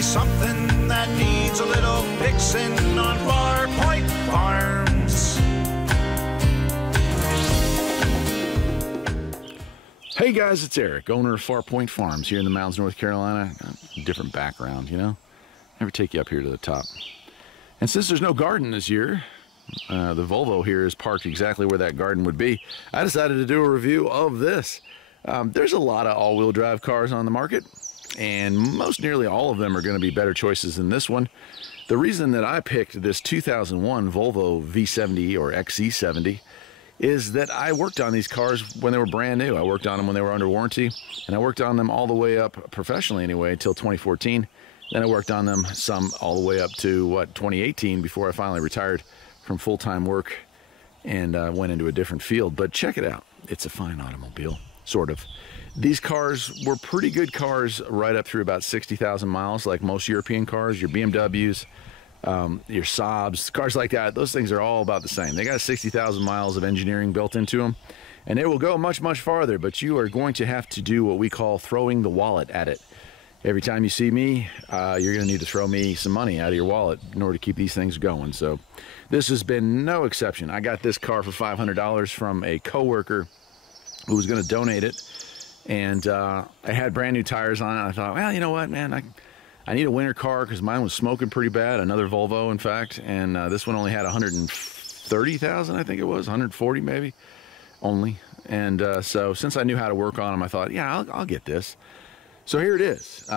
be something that needs a little fixing on Farpoint Farms. Hey guys, it's Eric, owner of Farpoint Farms here in the mountains, North Carolina. Different background, you know? Never take you up here to the top. And since there's no garden this year, the Volvo here is parked exactly where that garden would be. I decided to do a review of this. There's a lot of all-wheel drive cars on the market, and most nearly all of them are going to be better choices than this one. The reason that I picked this 2001 Volvo V70 or XC70 is that I worked on these cars when they were brand new. I worked on them when they were under warranty, and I worked on them all the way up, professionally anyway, until 2014. Then I worked on them some all the way up to, 2018, before I finally retired from full-time work and went into a different field. But check it out. It's a fine automobile, sort of. These cars were pretty good cars right up through about 60,000 miles, like most European cars, your BMWs, your Saabs, cars like that. Those things are all about the same. They got 60,000 miles of engineering built into them, and they will go much, much farther, but you are going to have to do what we call throwing the wallet at it. Every time you see me, you're going to need to throw me some money out of your wallet in order to keep these things going. So this has been no exception. I got this car for $500 from a coworker who was going to donate it, and I had brand new tires on it. I thought, well, you know what, man, I need a winter car because mine was smoking pretty bad, another Volvo, in fact, and this one only had 130,000, I think it was, 140 maybe, only. And so since I knew how to work on them, I thought, yeah, I'll get this. So here it is.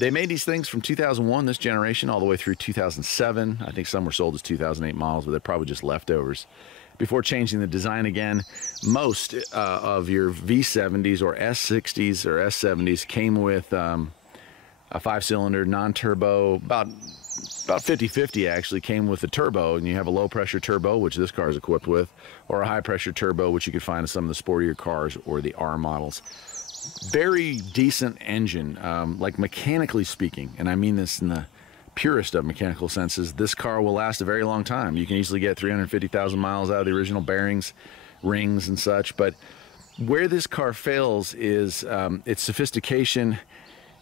They made these things from 2001, this generation, all the way through 2007. I think some were sold as 2008 models, but they're probably just leftovers. Before changing the design again, most of your V70s or S60s or S70s came with a 5-cylinder non-turbo, about 50-50 actually, came with a turbo, and you have a low-pressure turbo, which this car is equipped with, or a high-pressure turbo, which you could find in some of the sportier cars or the R models. Very decent engine, like mechanically speaking, and I mean this in the purest of mechanical senses. This car will last a very long time. You can easily get 350,000 miles out of the original bearings, rings, and such. But where this car fails is its sophistication,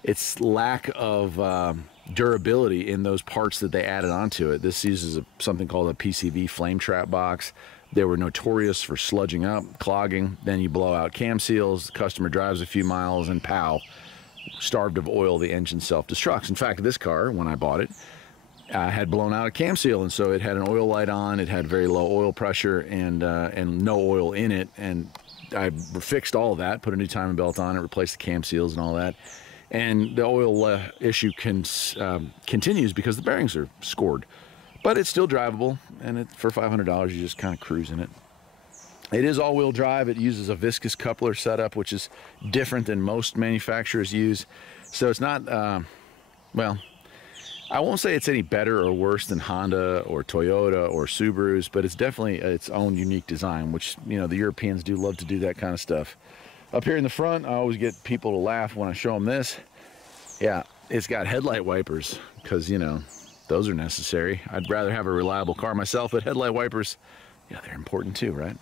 its lack of durability in those parts that they added onto it. This uses something called a PCV flame trap box. They were notorious for sludging up, clogging. Then you blow out cam seals, the customer drives a few miles, and pow, starved of oil, the engine self-destructs. In fact, this car, when I bought it, had blown out a cam seal, and so it had an oil light on, it had very low oil pressure, and no oil in it. And I fixed all of that, put a new timing belt on it, replaced the cam seals and all that. And the oil issue continues because the bearings are scored. But it's still drivable, and for $500, you just kind of cruise in it. It is all-wheel drive. It uses a viscous coupler setup, which is different than most manufacturers use. So it's not, well, I won't say it's any better or worse than Honda or Toyota or Subarus, but it's definitely its own unique design, which, you know, the Europeans do love to do that kind of stuff. Up here in the front, I always get people to laugh when I show them this. Yeah, it's got headlight wipers because, you know, those are necessary. I'd rather have a reliable car myself, but headlight wipers, yeah, they're important too, right?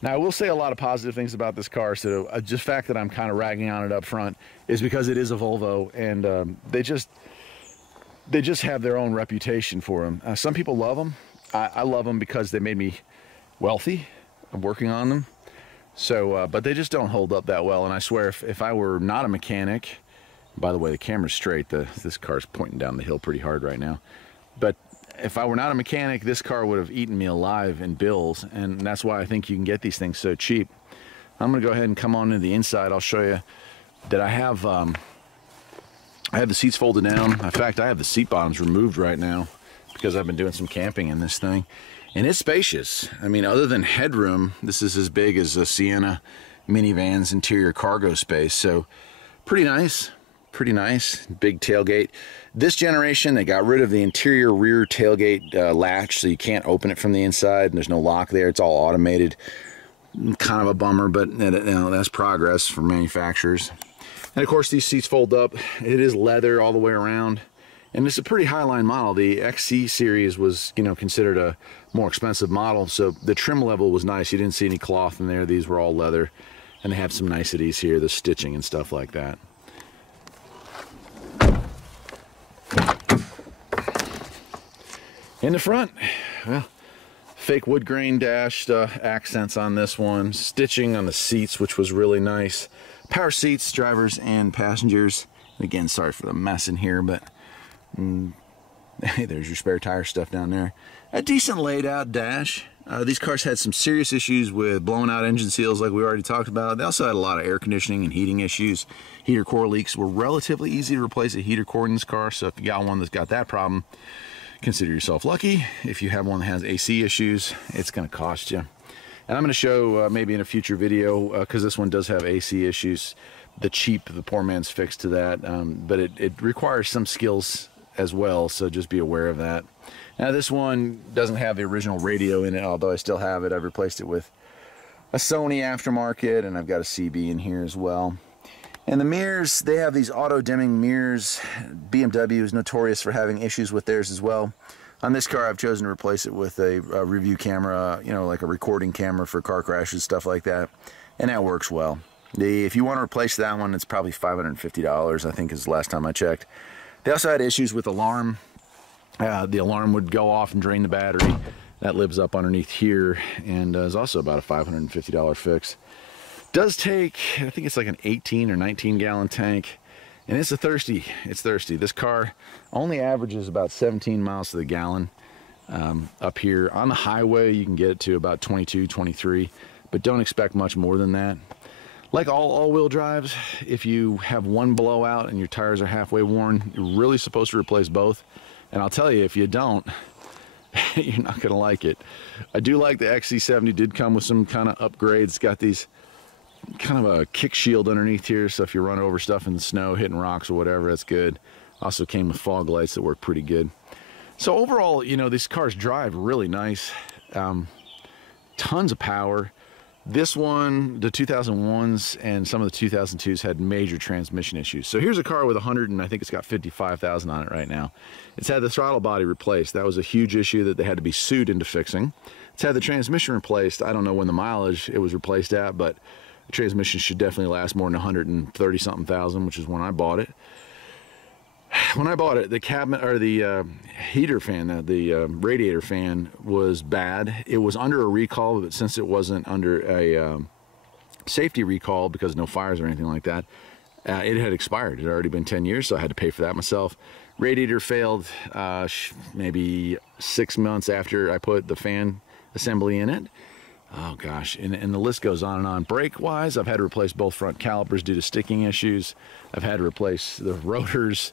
Now, I will say a lot of positive things about this car, so just the fact that I'm kind of ragging on it up front is because it is a Volvo, and they just have their own reputation for them. Some people love them. I love them because they made me wealthy. I'm working on them. So, but they just don't hold up that well, and I swear if I were not a mechanic, by the way, the camera's straight, this car's pointing down the hill pretty hard right now, but if I were not a mechanic, this car would have eaten me alive in bills, and that's why I think you can get these things so cheap. I'm going to go ahead and come on into the inside. I'll show you that I have the seats folded down. In fact, I have the seat bottoms removed right now because I've been doing some camping in this thing, and it's spacious. I mean, other than headroom, this is as big as a Sienna minivan's interior cargo space, so pretty nice. Pretty nice. Big tailgate. This generation, they got rid of the interior rear tailgate latch, so you can't open it from the inside, and there's no lock there. It's all automated. Kind of a bummer, but you know, that's progress for manufacturers. And of course, these seats fold up. It is leather all the way around, and it's a pretty high-line model. The XC series was, you know, considered a more expensive model, so the trim level was nice. You didn't see any cloth in there. These were all leather, and they have some niceties here, the stitching and stuff like that. In the front, well, fake wood grain dashed accents on this one. Stitching on the seats, which was really nice. Power seats, drivers and passengers. And again, sorry for the mess in here, but hey, there's your spare tire stuff down there. A decent laid out dash. These cars had some serious issues with blowing out engine seals like we already talked about. They also had a lot of air conditioning and heating issues. Heater core leaks were relatively easy to replace a heater core in this car, so if you got one that's got that problem, consider yourself lucky. If you have one that has AC issues, it's going to cost you. And I'm going to show maybe in a future video, because this one does have AC issues, the poor man's fix to that, but it requires some skills as well, so just be aware of that. Now this one doesn't have the original radio in it, although I still have it. I've replaced it with a Sony aftermarket, and I've got a CB in here as well. And the mirrors, they have these auto-dimming mirrors. BMW is notorious for having issues with theirs as well. On this car, I've chosen to replace it with a review camera, you know, like a recording camera for car crashes, stuff like that. And that works well. If you want to replace that one, it's probably $550, I think is the last time I checked. They also had issues with alarm. The alarm would go off and drain the battery. That lives up underneath here, and is also about a $550 fix. Does take, I think it's like an 18 or 19 gallon tank, and it's thirsty. This car only averages about 17 miles to the gallon. Up here on the highway, you can get it to about 22, 23, but don't expect much more than that. Like all-wheel drives, if you have one blowout and your tires are halfway worn, you're really supposed to replace both. And I'll tell you, if you don't, you're not going to like it. I do like the XC70 did come with some kind of upgrades. It's got these kind of a kick shield underneath here, so if you run over stuff in the snow, hitting rocks or whatever, that's good. Also came with fog lights that work pretty good. So overall, you know, these cars drive really nice. Tons of power. This one, the 2001s and some of the 2002s had major transmission issues. So here's a car with 100, and I think it's got 55,000 on it right now. It's had the throttle body replaced. That was a huge issue that they had to be sued into fixing. It's had the transmission replaced. I don't know when the mileage it was replaced at, but the transmission should definitely last more than 130-something thousand, which is when I bought it. When I bought it, the cabinet or the heater fan, the radiator fan was bad. It was under a recall, but since it wasn't under a safety recall because no fires or anything like that, it had expired. It had already been 10 years, so I had to pay for that myself. Radiator failed maybe 6 months after I put the fan assembly in it. Oh gosh, and the list goes on and on. Brake-wise, I've had to replace both front calipers due to sticking issues. I've had to replace the rotors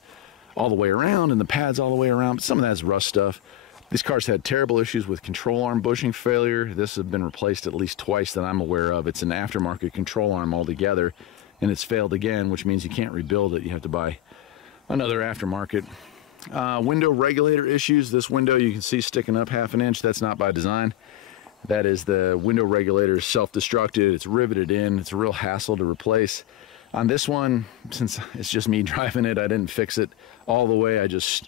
all the way around and the pads all the way around, but some of that's rust stuff. These cars had terrible issues with control arm bushing failure. This has been replaced at least twice that I'm aware of. It's an aftermarket control arm altogether, and it's failed again, which means you can't rebuild it. You have to buy another aftermarket. Window regulator issues. This window you can see sticking up ½ an inch. That's not by design. That is the window regulator self-destructed. It's riveted in. It's a real hassle to replace. On this one, since it's just me driving it, I didn't fix it all the way. I just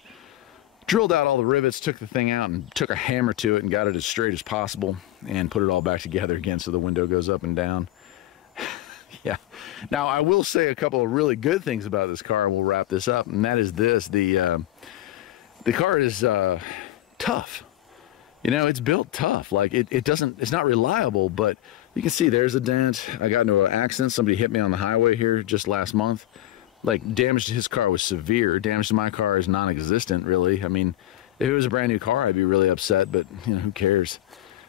drilled out all the rivets, took the thing out, and took a hammer to it and got it as straight as possible and put it all back together again so the window goes up and down. Yeah. Now, I will say a couple of really good things about this car, and we'll wrap this up, and that is this. The car is tough. You know, it's built tough. Like, it's not reliable, but you can see there's a dent. I got into an accident. Somebody hit me on the highway here just last month. Like, damage to his car was severe. Damage to my car is non-existent, really. I mean, if it was a brand new car, I'd be really upset, but, you know, who cares?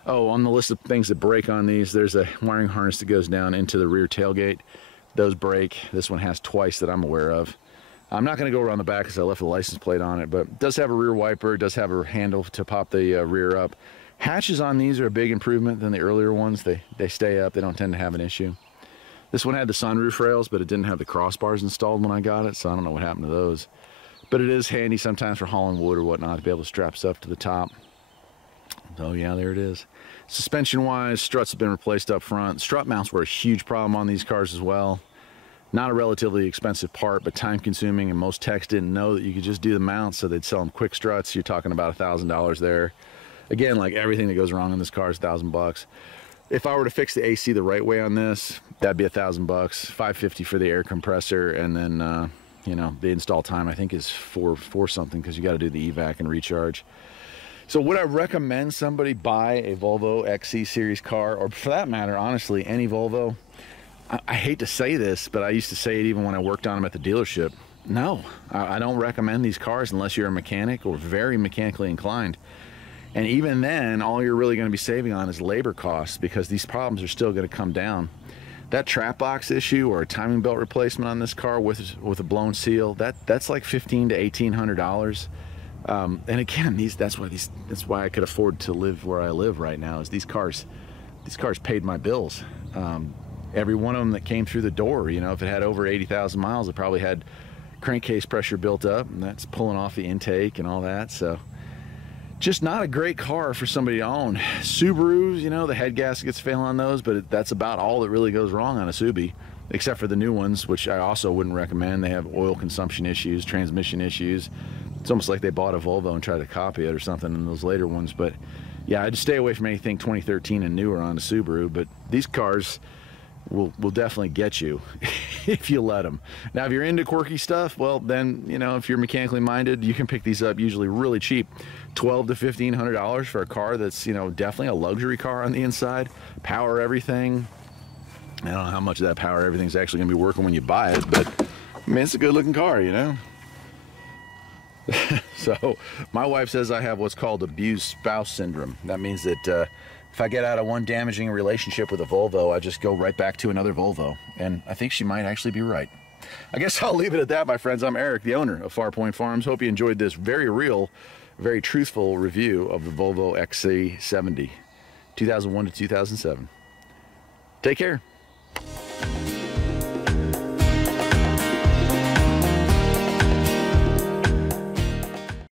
Oh, on the list of things that break on these, there's a wiring harness that goes down into the rear tailgate. Those break. This one has twice that I'm aware of. I'm not going to go around the back because I left the license plate on it, but it does have a rear wiper. It does have a handle to pop the rear up. Hatches on these are a big improvement than the earlier ones. They stay up. They don't tend to have an issue. This one had the sunroof rails, but it didn't have the crossbars installed when I got it, so I don't know what happened to those. But it is handy sometimes for hauling wood or whatnot to be able to strap stuff to the top. So yeah, there it is. Suspension-wise, struts have been replaced up front. Strut mounts were a huge problem on these cars as well. Not a relatively expensive part, but time-consuming, and most techs didn't know that you could just do the mounts, so they'd sell them quick struts. You're talking about $1,000 there. Again, like everything that goes wrong in this car is $1,000. If I were to fix the AC the right way on this, that'd be $1,000, $550 for the air compressor, and then you know, the install time I think is four something because you got to do the evac and recharge. So would I recommend somebody buy a Volvo XC series car, or for that matter, honestly, any Volvo? I hate to say this, but I used to say it even when I worked on them at the dealership. No, I don't recommend these cars unless you're a mechanic or very mechanically inclined. And even then, all you're really going to be saving on is labor costs, because these problems are still going to come down. That trap box issue or a timing belt replacement on this car with a blown seal, that's like $1,500 to $1,800. And again, that's why I could afford to live where I live right now. Is these cars paid my bills. Every one of them that came through the door, you know, if it had over 80,000 miles, it probably had crankcase pressure built up, and that's pulling off the intake and all that. So just not a great car for somebody to own. Subarus, you know, the head gaskets fail on those, but that's about all that really goes wrong on a Subi, except for the new ones, which I also wouldn't recommend. They have oil consumption issues, transmission issues. It's almost like they bought a Volvo and tried to copy it or something in those later ones. But yeah, I'd stay away from anything 2013 and newer on a Subaru, but these cars will definitely get you if you let them. Now, if you're into quirky stuff, well, then, you know, if you're mechanically minded, you can pick these up usually really cheap. $1,200 to $1,500 for a car that's, you know, definitely a luxury car on the inside. Power everything. I don't know how much of that power everything's actually going to be working when you buy it, but I mean, it's a good looking car, you know. So my wife says I have what's called abused spouse syndrome. That means that if I get out of one damaging relationship with a Volvo, I just go right back to another Volvo. And I think she might actually be right. I guess I'll leave it at that, my friends. I'm Eric, the owner of Farpoint Farms. Hope you enjoyed this very real, very truthful review of the Volvo XC70, 2001 to 2007. Take care.